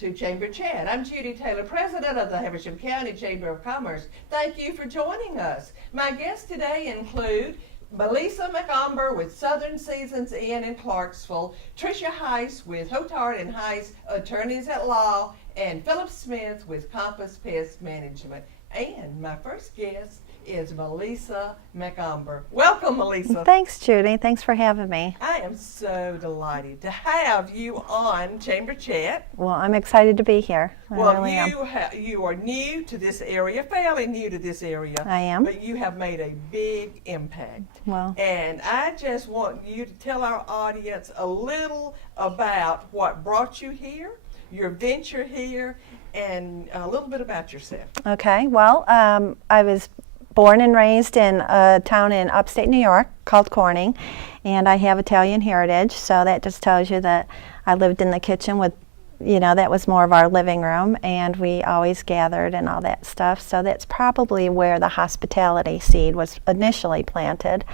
to Chamber Chat. I'm Judy Taylor, President of the Habersham County Chamber of Commerce. Thank you for joining us. My guests today include Melissa McOmber with Southern Seasons Inn in Clarksville, Tricia Heiss with Hotard and Heiss Attorneys at Law, and Philip Smith with Compass Pest Management. And my first guest is Melissa McOmber. Welcome, Melissa. Thanks, Judy. Thanks for having me. I am so delighted to have you on Chamber Chat. Well, I'm excited to be here. I really am. You are new to this area, fairly new to this area. I am. But you have made a big impact. Well, And I just want you to tell our audience a little about what brought you here, your venture here, and a little bit about yourself. okay. Well, I was born and raised in a town in upstate New York called Corning, and I have Italian heritage, so that just tells you that I lived in the kitchen with, that was more of our living room, and we always gathered and all that stuff, so that's probably where the hospitality seed was initially planted.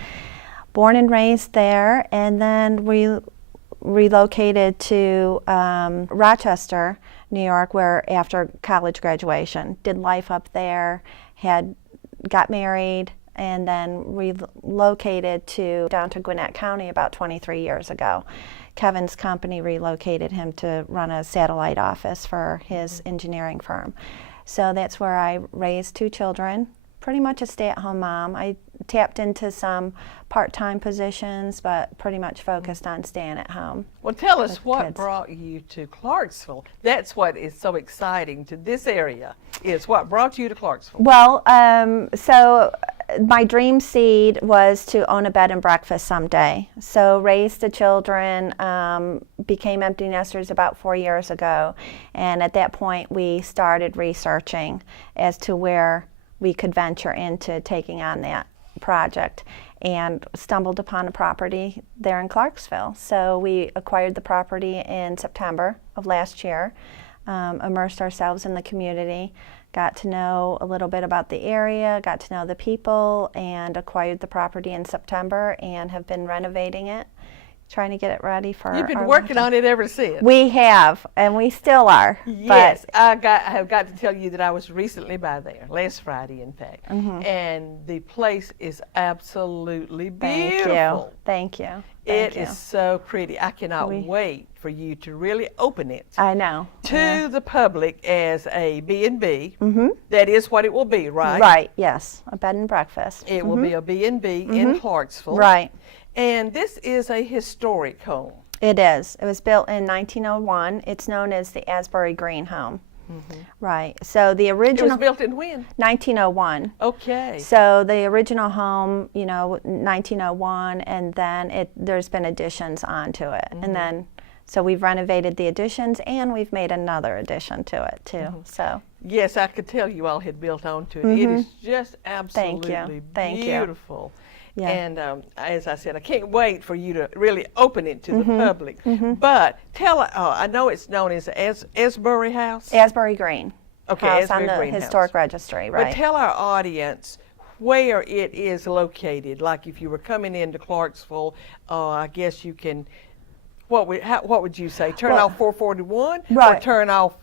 Born and raised there, and then we relocated to Rochester, New York, where after college graduation, did life up there, got married, and then relocated down to Gwinnett County about 23 years ago. Kevin's company relocated him to run a satellite office for his engineering firm. So that's where I raised two children, pretty much a stay-at-home mom. I tapped into some part-time positions, but pretty much focused on staying at home. Well, tell us with what kids. brought you to Clarksville. That's what is so exciting to this area, is what brought you to Clarksville. Well, so my dream seed was to own a bed and breakfast someday. So raised the children, became empty nesters about 4 years ago. And at that point, we started researching as to where we could venture into taking on that project, and stumbled upon a property there in Clarksville. So we acquired the property in September of last year, immersed ourselves in the community, got to know a little bit about the area, got to know the people, and acquired the property in September and have been renovating it, trying to get it ready for You've been our working winter. on it ever since. We have, and we still are. Yes, I have got to tell you that I was recently by there, last Friday in fact, and the place is absolutely beautiful. Thank you. It is so pretty. I cannot wait for you to really open it I know. to the public as a B&B. That is what it will be, right? Right, yes, a bed and breakfast. It will be a B&B in Clarksville. Right. And this is a historic home. It is. It was built in 1901. It's known as the Asbury Green Home. Right. So the It original was built in when? 1901. Okay. So the original home, 1901, and then there's been additions onto it, and then so we've renovated the additions, and we've made another addition to it too. So Yes, I could tell you all had built onto it. It is just absolutely Thank you. beautiful. Yeah. And as I said, I can't wait for you to really open it to the public. But tell, I know it's known as Asbury House. Asbury Green. Okay, House Asbury on the Green House. historic registry, right? But tell our audience where it is located. Like if you were coming into Clarksville, I guess you can. What would you say? Turn off 441, or Right. turn off.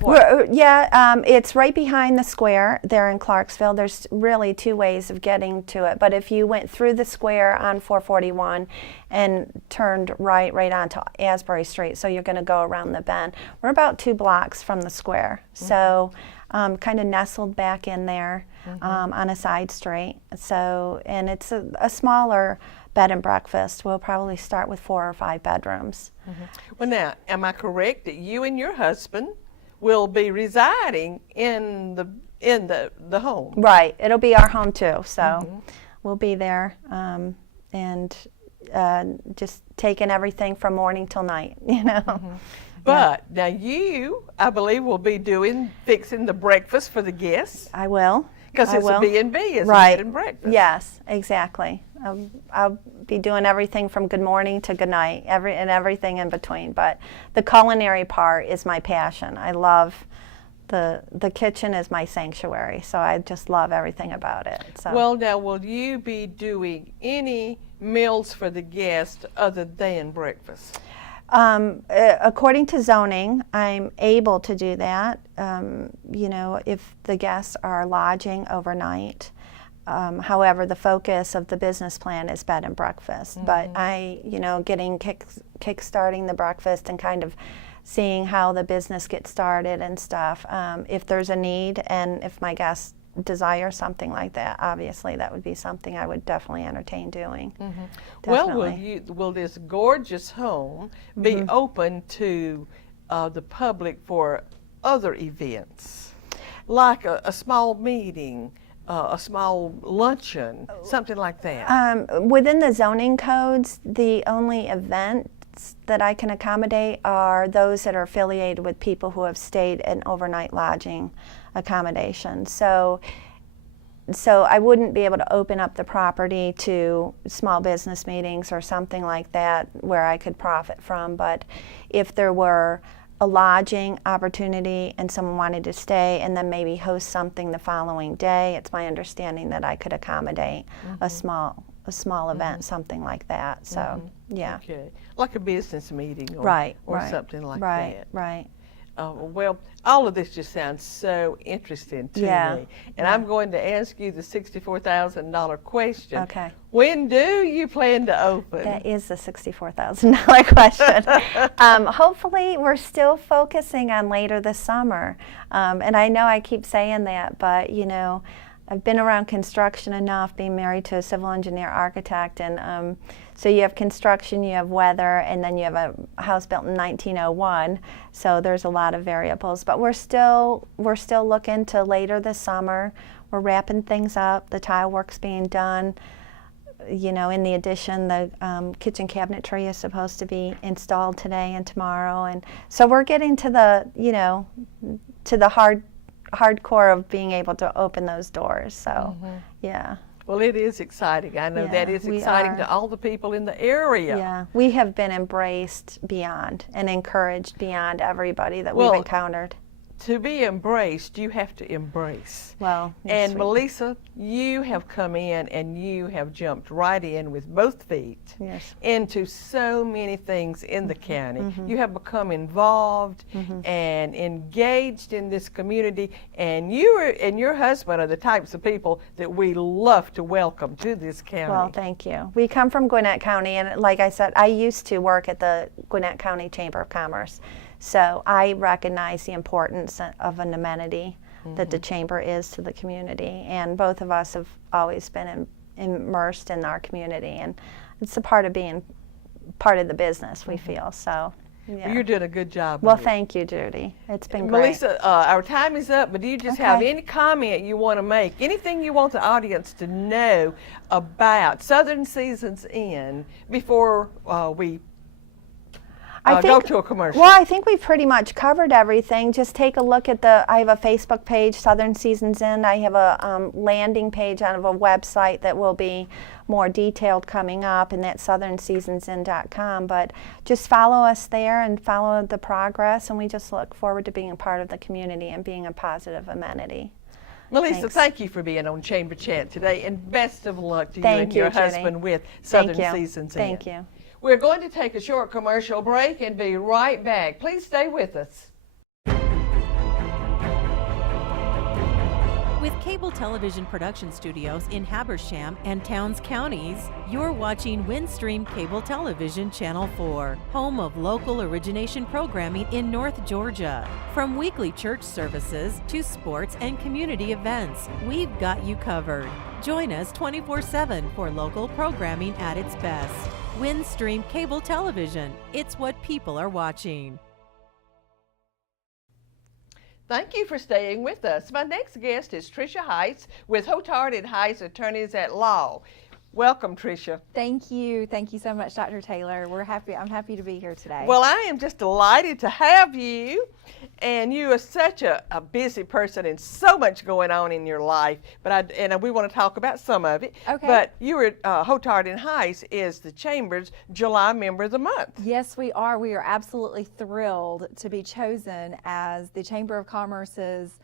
What? It's right behind the square there in Clarksville. There's really two ways of getting to it. But if you went through the square on 441 and turned right onto Asbury Street, so you're going to go around the bend, we're about 2 blocks from the square. So kind of nestled back in there on a side street. So, and it's a smaller bed and breakfast. We'll probably start with 4 or 5 bedrooms. Well, now, am I correct that you and your husband will be residing in the home? Right. It'll be our home too. So we'll be there and just taking everything from morning till night, But now you, I believe, will be fixing the breakfast for the guests. I will. Because I it's will. a B&B, it's Right. a bed and breakfast. Yes, exactly. I'll be doing everything from good morning to good night, everything in between. But the culinary part is my passion. I love the kitchen is my sanctuary, so I just love everything about it. So. Well, now, will you be doing any meals for the guests other than breakfast? According to zoning, I'm able to do that. You know, if the guests are lodging overnight. However, the focus of the business plan is bed and breakfast. But you know, getting kick-starting the breakfast and kind of seeing how the business gets started and stuff. If there's a need and if my guests desire something like that, obviously that would be something I would definitely entertain doing. Well, Definitely. will this gorgeous home be open to the public for other events, like a small meeting, a small luncheon, something like that? Within the zoning codes, the only events that I can accommodate are those that are affiliated with people who have stayed in overnight lodging accommodation. So I wouldn't be able to open up the property to small business meetings or something like that where I could profit from. But if there were a lodging opportunity and someone wanted to stay and then maybe host something the following day, it's my understanding that I could accommodate a small event, something like that. So yeah. Okay, like a business meeting, or Right, or right, something like right, that. right. Well, all of this just sounds so interesting to Yeah, me, and I'm going to ask you the $64,000 question. Okay. When do you plan to open? That is the $64,000 question. Hopefully, we're still focusing on later this summer. And I know I keep saying that, but you know, I've been around construction enough, being married to a civil engineer architect, and so you have construction, you have weather, and then you have a house built in 1901. So there's a lot of variables, but we're still looking to later this summer. We're wrapping things up. The tile work's being done. You know, in the addition, the kitchen cabinetry is supposed to be installed today and tomorrow, and so we're getting to the, you know, to the hardcore of being able to open those doors. So, yeah. Well, it is exciting. I know that Yeah, is we exciting are. to all the people in the area. Yeah, we have been embraced beyond and encouraged beyond everybody that Well, we've encountered. To be embraced, you have to embrace. Well, yes, And we- Melissa, you have come in and you have jumped right in with both feet Yes. into so many things in the county. You have become involved and engaged in this community, and you and your husband are the types of people that we love to welcome to this county. Well, thank you. We come from Gwinnett County, and like I said, I used to work at the Gwinnett County Chamber of Commerce. So I recognize the importance of an amenity that the chamber is to the community, and both of us have always been immersed in our community, and it's a part of being part of the business, we feel. So, yeah. Well, you're doing a good job. Well, with it. thank you, Judy. It's been great. Melissa, our time is up, but do you just have Okay. any comment you want to make? Anything you want the audience to know about Southern Seasons Inn before we go to a commercial? Well, I think we've pretty much covered everything. Just take a look at I have a Facebook page, Southern Seasons Inn. I have a landing page on a website that will be more detailed coming up, and that's southernseasonsinn.com. But just follow us there and follow the progress, and we just look forward to being a part of the community and being a positive amenity. Melissa, Thanks. thank you for being on Chamber Chat today, and best of luck to you Thank and you, your Judy. husband with Southern Thank you. Seasons Inn. Thank you. We're going to take a short commercial break and be right back. Please stay with us. With cable television production studios in Habersham and Towns counties, you're watching Windstream Cable Television Channel 4, home of local origination programming in North Georgia. From weekly church services to sports and community events, we've got you covered. Join us 24/7 for local programming at its best. Windstream Cable Television, it's what people are watching. Thank you for staying with us. My next guest is Tricia Heiss with Hotard and Heiss Attorneys at Law. Welcome, Tricia. Thank you. Thank you so much, Dr. Taylor. I'm happy to be here today. Well, I am just delighted to have you, and you are such a busy person and so much going on in your life. But we want to talk about some of it. Okay. But you were Hotard and Heiss is the Chamber's July Member of the Month. Yes, we are. We are absolutely thrilled to be chosen as the Chamber of Commerce's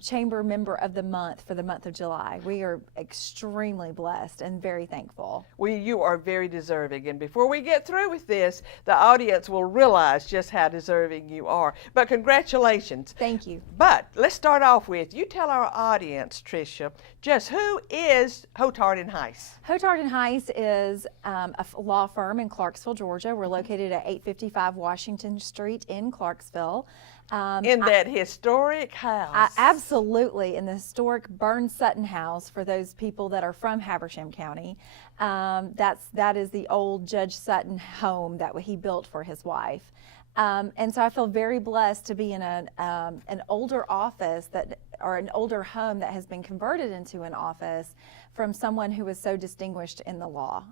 Chamber Member of the Month for the month of July. We are extremely blessed and very thankful. Well, you are very deserving. And before we get through with this, the audience will realize just how deserving you are. But congratulations. Thank you. But let's start off with, you tell our audience, Tricia, just who is Hotard and Heiss? Hotard and Heiss is a law firm in Clarksville, Georgia. We're located at 855 Washington Street in Clarksville. In that historic house. Absolutely, in the historic Burns Sutton House, for those people that are from Habersham County. That is the old Judge Sutton home that he built for his wife. And so I feel very blessed to be in an older office or an older home that has been converted into an office from someone who is so distinguished in the law.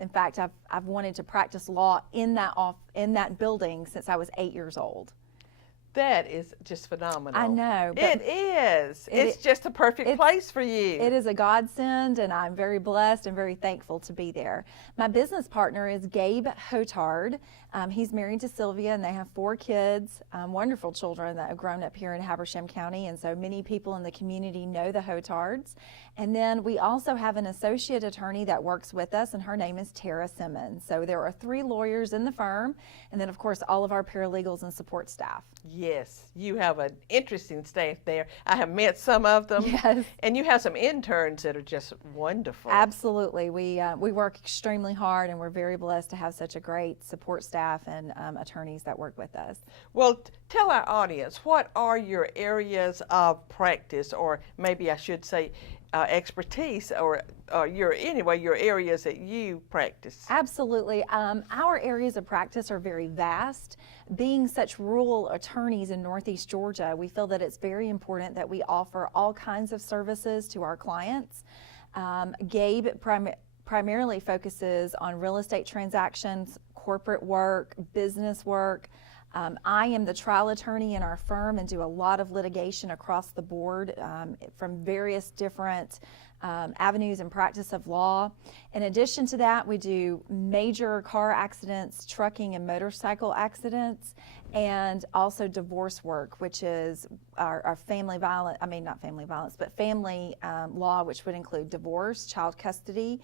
In fact, I've wanted to practice law in that building since I was 8 years old. That is just phenomenal. I know. It is. It's just a perfect place for you. It is a godsend, and I'm very blessed and very thankful to be there. My business partner is Gabe Hotard. He's married to Sylvia, and they have 4 kids, wonderful children that have grown up here in Habersham County, and so many people in the community know the Hotards. And then we also have an associate attorney that works with us, and her name is Tara Simmons. So there are 3 lawyers in the firm, and then of course all of our paralegals and support staff. Yes, you have an interesting staff there. I have met some of them. Yes. And you have some interns that are just wonderful. Absolutely. We work extremely hard, and we're very blessed to have such a great support staff and attorneys that work with us. Well, tell our audience, what are your areas of practice, or maybe I should say expertise, or your areas that you practice? Absolutely. Our areas of practice are very vast. Being such rural attorneys in Northeast Georgia, we feel that it's very important that we offer all kinds of services to our clients. Gabe primarily focuses on real estate transactions, corporate work, business work. I am the trial attorney in our firm and do a lot of litigation across the board from various different avenues and practice of law. In addition to that, we do major car accidents, trucking and motorcycle accidents, and also divorce work, which is our family violence, not family violence, but family law, which would include divorce, child custody,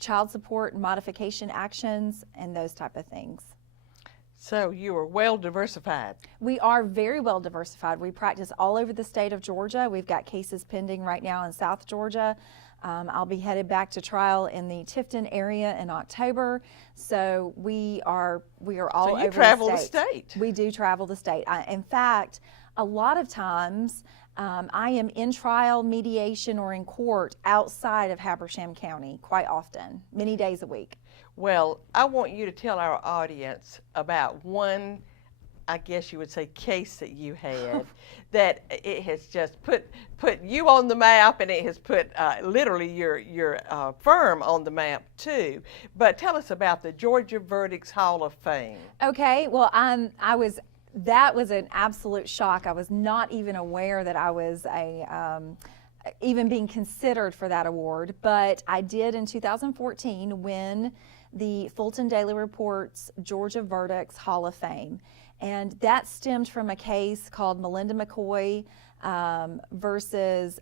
child support and modification actions, and those type of things. So you are well diversified. We are very well diversified. We practice all over the state of Georgia. We've got cases pending right now in South Georgia. I'll be headed back to trial in the Tifton area in October. So we are all over the state. So you travel the state. We do travel the state. In fact, a lot of times I am in trial, mediation, or in court outside of Habersham County quite often, many days a week. Well, I want you to tell our audience about one, I guess you would say, case that you had that it has just put you on the map, and it has put literally your firm on the map too. But tell us about the Georgia Verdicts Hall of Fame. Okay, well, that was an absolute shock. I was not even aware that I was even being considered for that award, but I did in 2014 win the Fulton Daily Report's Georgia Verdicts Hall of Fame. And that stemmed from a case called Melinda McCoy versus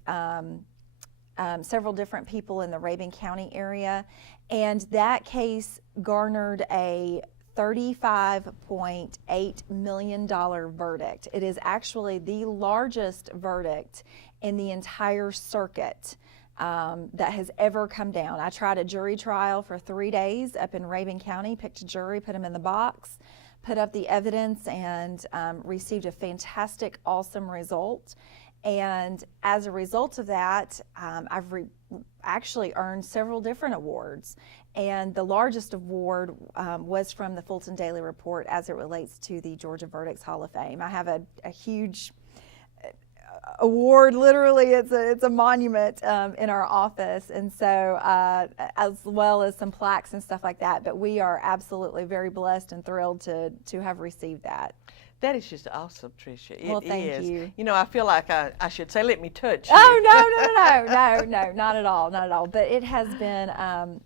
several different people in the Rabun County area. And that case garnered a $35.8 million verdict. It is actually the largest verdict in the entire circuit that has ever come down. I tried a jury trial for 3 days up in Rabun County, picked a jury, put them in the box, put up the evidence, and received a fantastic, awesome result. And as a result of that, I've actually earned several different awards. And the largest award was from the Fulton Daily Report as it relates to the Georgia Verdicts Hall of Fame. I have a huge award, literally, it's a monument in our office, and so as well as some plaques and stuff like that. But we are absolutely very blessed and thrilled to have received that. That is just awesome, Tricia. Well, thank you. You know, I feel like I should say, let me touch you. Oh, no, not at all, not at all. But it has been,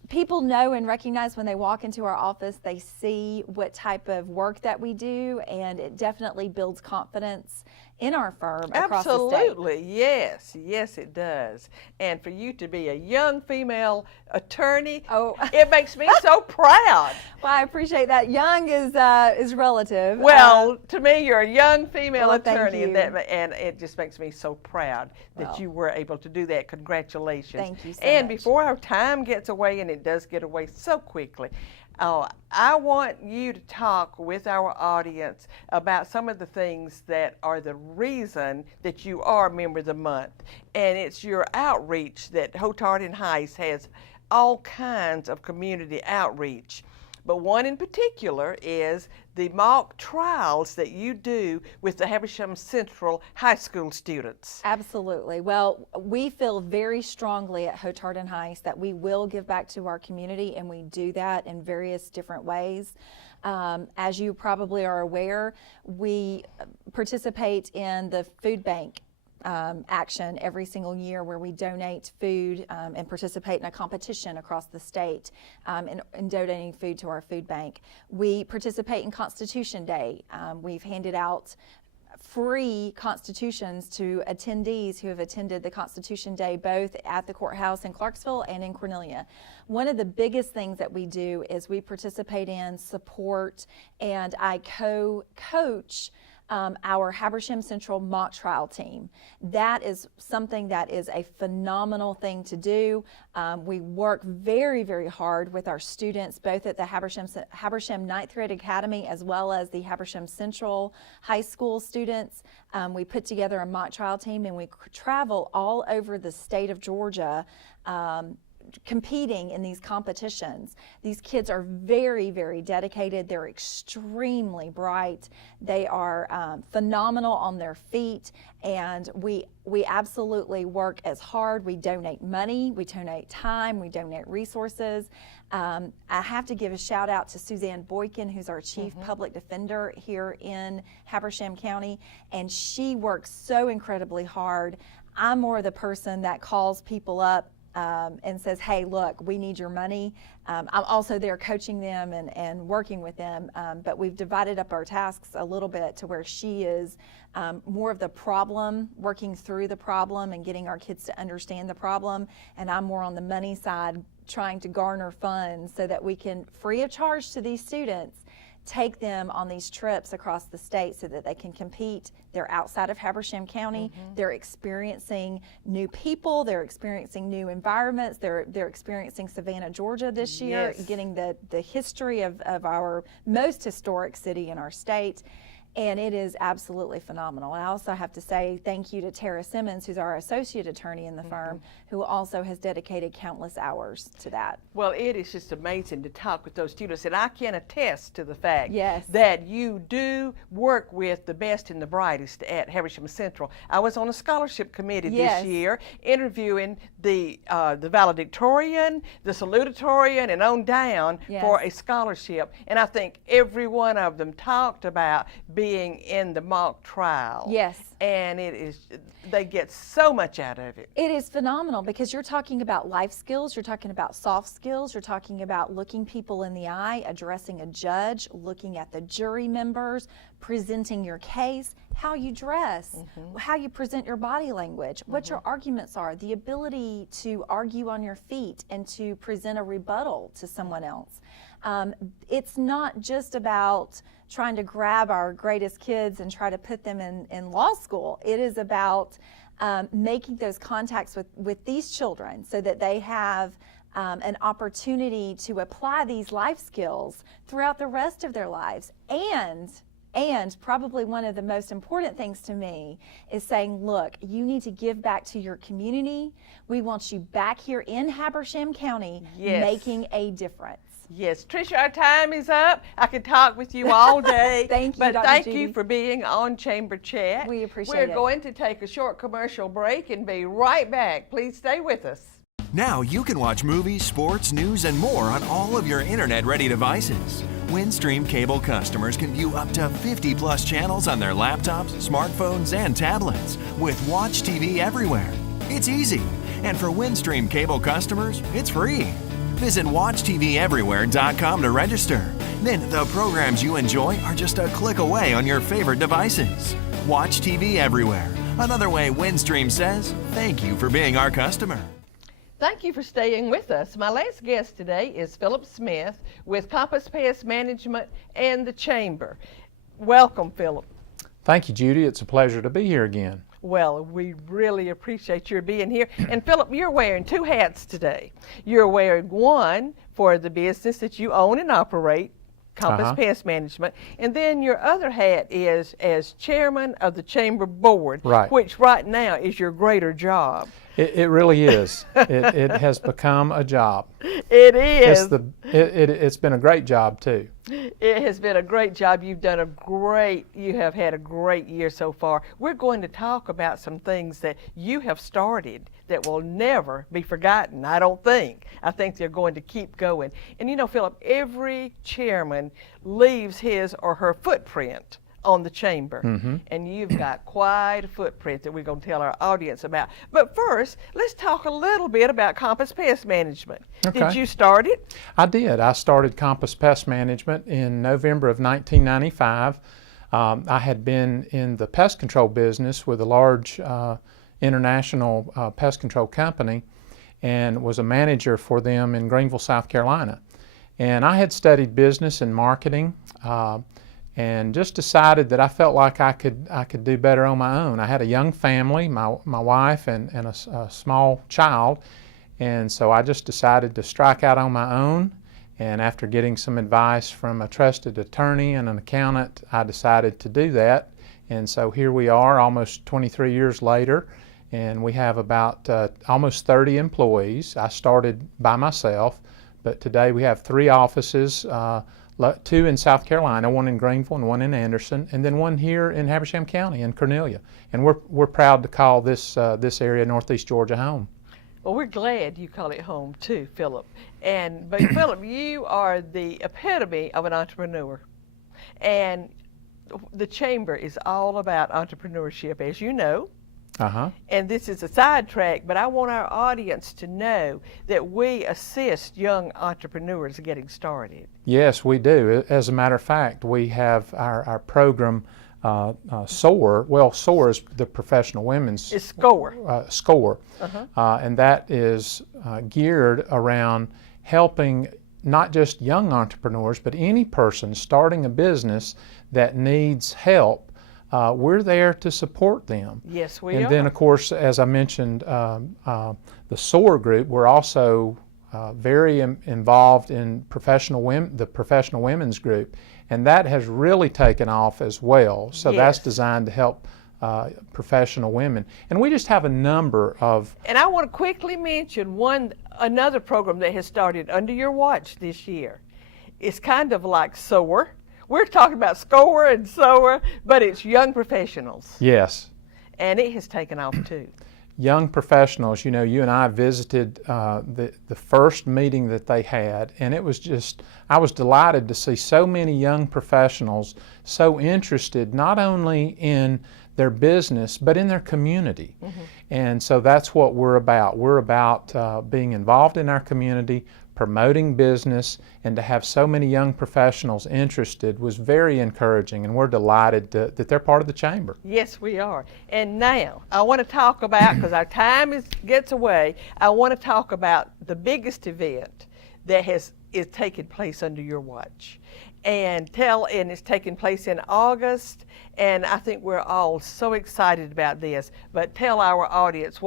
people know and recognize when they walk into our office, they see what type of work that we do, and it definitely builds confidence in our firm across the state. Absolutely, yes, yes it does. And for you to be a young female attorney, Oh. it makes me so proud. Well, I appreciate that. Young is relative. Well, to me, you're a young female Well, thank attorney, you. And it just makes me so proud that Well, you were able to do that. Congratulations. thank you so And much. before our time gets away, and it does get away so quickly, I want you to talk with our audience about some of the things that are the reason that you are Member of the Month. And it's your outreach that Hotard and Heiss has all kinds of community outreach. But one in particular is the mock trials that you do with the Habersham Central High School students. Absolutely. Well, we feel very strongly at Hotard and Heiss that we will give back to our community, and we do that in various different ways. As you probably are aware, we participate in the food bank action every single year, where we donate food and participate in a competition across the state in donating food to our food bank. We participate in Constitution Day. We've handed out free constitutions to attendees who have attended the Constitution Day both at the courthouse in Clarksville and in Cornelia. One of the biggest things that we do is we participate in, support, and I co-coach our Habersham Central mock trial team. That is something that is a phenomenal thing to do. We work very, very hard with our students, both at the Habersham Ninth Grade Academy as well as the Habersham Central High School students. We put together a mock trial team, and we travel all over the state of Georgia competing in these competitions. These kids are very, very dedicated. They're extremely bright. They are phenomenal on their feet, and we absolutely work as hard. We donate money, we donate time, we donate resources. I have to give a shout out to Suzanne Boykin, who's our Chief Public Defender here in Habersham County, and she works so incredibly hard. I'm more the person that calls people up and says, hey, look, we need your money. I'm also there coaching them and working with them, but we've divided up our tasks a little bit to where she is more of the problem, working through the problem and getting our kids to understand the problem, and I'm more on the money side, trying to garner funds so that we can, free of charge to these students, take them on these trips across the state so that they can compete. They're outside of Habersham County. They're experiencing new people. They're experiencing new environments. They're experiencing Savannah, Georgia this year, Yes. getting the history of our most historic city in our state. And it is absolutely phenomenal. And I also have to say thank you to Tara Simmons, who's our associate attorney in the firm, who also has dedicated countless hours to that. Well, it is just amazing to talk with those students, and I can attest to the fact Yes. that you do work with the best and the brightest at Habersham Central. I was on a scholarship committee Yes. this year interviewing the valedictorian, the salutatorian, and on down for a scholarship, and I think every one of them talked about being in the mock trial. Yes. And they get so much out of it. It is phenomenal because you're talking about life skills, you're talking about soft skills, you're talking about looking people in the eye, addressing a judge, looking at the jury members, presenting your case, how you dress, how you present your body language, what your arguments are, the ability to argue on your feet and to present a rebuttal to someone else. It's not just about trying to grab our greatest kids and try to put them in law school. It is about making those contacts with these children so that they have an opportunity to apply these life skills throughout the rest of their lives. And probably one of the most important things to me is saying, look, you need to give back to your community. We want you back here in Habersham County making a difference. Yes, Tricia, our time is up. I could talk with you all day. Thank you, but Dr. thank Judy. you for being on Chamber Chat. We appreciate We're it. going to take a short commercial break and be right back. Please stay with us. Now you can watch movies, sports, news, and more on all of your internet-ready devices. Windstream cable customers can view up to 50+ channels on their laptops, smartphones, and tablets with Watch TV Everywhere. It's easy. And for Windstream cable customers, it's free. Visit WatchTVEverywhere.com to register. Then the programs you enjoy are just a click away on your favorite devices. Watch TV everywhere. Another way Windstream says thank you for being our customer. Thank you for staying with us. My last guest today is Philip Smith with Compass Pest Management and the Chamber. Welcome, Philip. Thank you, Judy. It's a pleasure to be here again. Well, we really appreciate your being here. And Philip, you're wearing two hats today. You're wearing one for the business that you own and operate, Compass Pest Management, and then your other hat is as chairman of the Chamber Board, Right. which right now is your greater job. It really is. It has become a job. It is. It's been a great job too. It has been a great job. You have had a great year so far. We're going to talk about some things that you have started that will never be forgotten, I don't think. I think they're going to keep going. And you know, Philip, every chairman leaves his or her footprint on the chamber. And you've got quite a footprint that we're going to tell our audience about. But first, let's talk a little bit about Compass Pest Management. Okay. Did you start it? I did. I started Compass Pest Management in November of 1995. I had been in the pest control business with a large international pest control company and was a manager for them in Greenville, South Carolina. And I had studied business and marketing and just decided that I felt like I could do better on my own. I had a young family, my wife and a small child, and so I just decided to strike out on my own. And after getting some advice from a trusted attorney and an accountant, I decided to do that. And so here we are almost 23 years later, and we have about almost 30 employees. I started by myself, but today we have 3 offices, 2 in South Carolina, 1 in Greenville and 1 in Anderson, and then 1 here in Habersham County in Cornelia. And we're proud to call this area, Northeast Georgia, home. Well, we're glad you call it home too, Philip. But Philip, you are the epitome of an entrepreneur. And the Chamber is all about entrepreneurship, as you know. And this is a sidetrack, but I want our audience to know that we assist young entrepreneurs getting started. Yes, we do. As a matter of fact, we have our program, SOAR. Well, SOAR is the professional women's It's SCORE. SCORE. And that is geared around helping not just young entrepreneurs, but any person starting a business that needs help. We're there to support them. Yes, we and are. then, of course, as I mentioned, the SOAR group, we're also very involved in the professional women's group, and that has really taken off as well. So that's designed to help professional women. And we just have a number of... And I want to quickly mention another program that has started under your watch this year. It's kind of like SOAR. We're talking about SCORE and SOAR, but it's young professionals. Yes. And it has taken off too. Young professionals, you know, you and I visited the first meeting that they had, and it was just, I was delighted to see so many young professionals so interested not only in their business, but in their community. And so that's what we're about. We're about being involved in our community, promoting business, and to have so many young professionals interested was very encouraging, and we're delighted that they're part of the Chamber. Yes, we are. And now, I want to talk about, because our time gets away, I want to talk about the biggest event that is taking place under your watch. And it's taking place in August, and I think we're all so excited about this. But tell our audience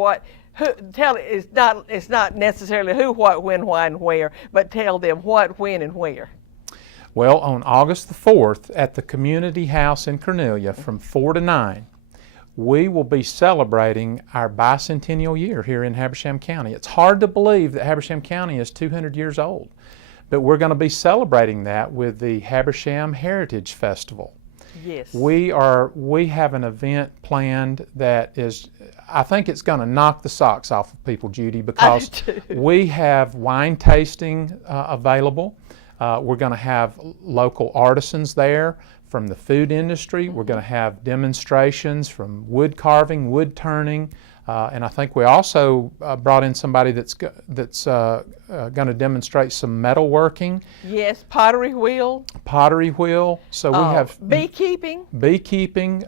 it's not necessarily who, what, when, why, and where, but tell them what, when, and where. Well, on August the 4th at the Community House in Cornelia from 4 to 9, we will be celebrating our bicentennial year here in Habersham County. It's hard to believe that Habersham County is 200 years old, but we're going to be celebrating that with the Habersham Heritage Festival. Yes. We have an event planned that is, I think it's going to knock the socks off of people, Judy, because we have wine tasting available. We're going to have local artisans there from the food industry. We're going to have demonstrations from wood carving, wood turning, And I think we also brought in somebody that's going to demonstrate some metalworking, Yes, pottery wheel, pottery wheel. So we have beekeeping. beekeeping.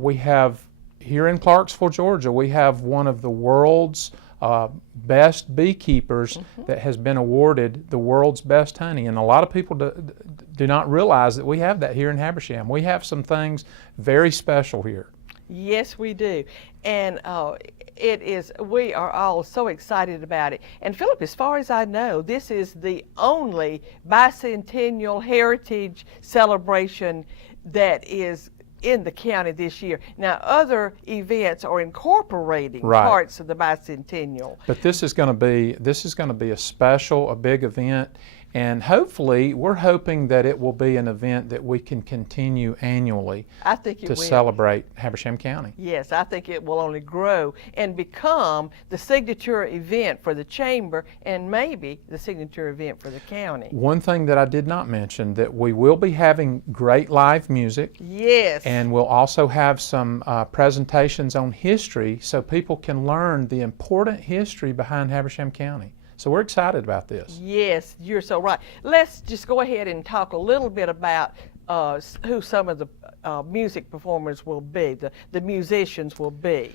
We have here in Clarksville, Georgia, we have one of the world's best beekeepers that has been awarded the world's best honey. And a lot of people do not realize that we have that here in Habersham. We have some things very special here. Yes, we do. And we are all so excited about it. And Philip, as far as I know, this is the only bicentennial heritage celebration that is in the county this year. Now, other events are incorporating parts of the bicentennial. But this is going to be a big event. And hopefully, we're hoping that it will be an event that we can continue annually I think it to will. celebrate Habersham County. Yes, I think it will only grow and become the signature event for the chamber and maybe the signature event for the county. One thing that I did not mention, that we will be having great live music. Yes. And we'll also have some presentations on history so people can learn the important history behind Habersham County. So we're excited about this. Yes, you're so right. Let's just go ahead and talk a little bit about who some of the music performers will be, the musicians will be.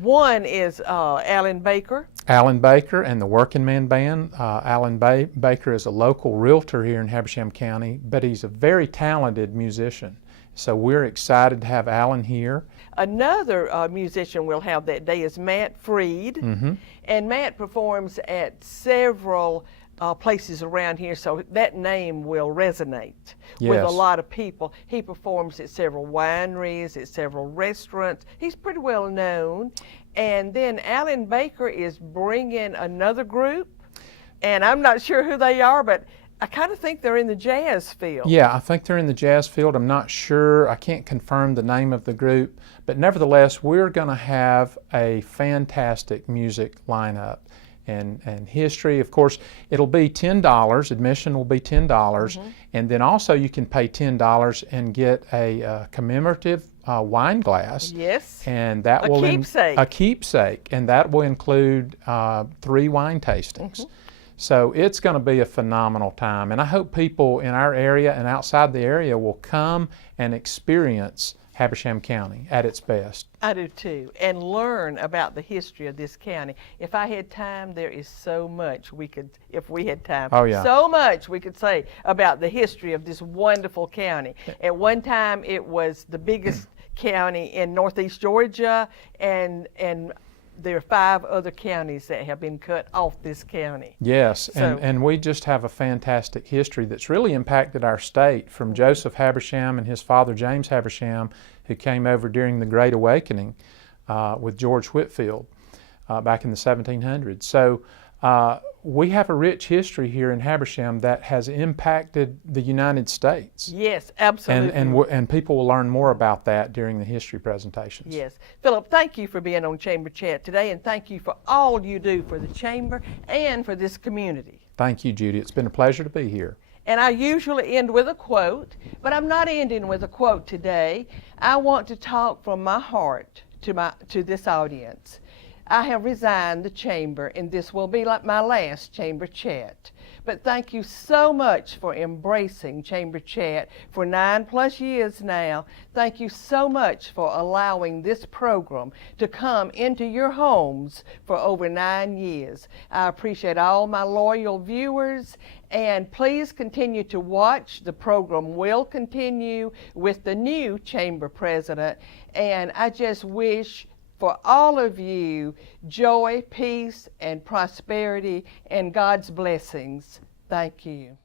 One is Alan Baker. Alan Baker and the Working Man Band. Alan Baker is a local realtor here in Habersham County, but he's a very talented musician. So we're excited to have Alan here. Another musician we'll have that day is Matt Freed. Mm-hmm. And Matt performs at several places around here, so that name will resonate with a Yes. lot of people. He performs at several wineries, at several restaurants. He's pretty well known. And then Alan Baker is bringing another group, and I'm not sure who they are, but I kind of think they're in the jazz field. Yeah, I think they're in the jazz field. I'm not sure. I can't confirm the name of the group. But nevertheless, we're going to have a fantastic music lineup. And history, of course, it'll be $10. Admission will be $10. And then also you can pay $10 and get a commemorative wine glass. Yes. And that A will keepsake. A keepsake. And that will include 3 wine tastings. So it's going to be a phenomenal time, and I hope people in our area and outside the area will come and experience Habersham County at its best. I do too, and learn about the history of this county. If I had time, there is so much we could, if we had time, Oh, yeah. so much we could say about the history of this wonderful county. At one time, it was the biggest county in northeast Georgia, and there are 5 other counties that have been cut off this county. Yes, So- and we just have a fantastic history that's really impacted our state, from Joseph Habersham and his father James Habersham, who came over during the Great Awakening with George Whitefield back in the 1700s. So we have a rich history here in Habersham that has impacted the United States. Yes, absolutely. And people will learn more about that during the history presentations. Yes. Philip, thank you for being on Chamber Chat today, and thank you for all you do for the Chamber and for this community. Thank you, Judy. It's been a pleasure to be here. And I usually end with a quote, but I'm not ending with a quote today. I want to talk from my heart to this audience. I have resigned the chamber, and this will be like my last Chamber Chat. But thank you so much for embracing Chamber Chat for 9+ years now. Thank you so much for allowing this program to come into your homes for over 9 years. I appreciate all my loyal viewers, and please continue to watch. The program will continue with the new Chamber President, and I just wish for all of you joy, peace, and prosperity, and God's blessings. Thank you.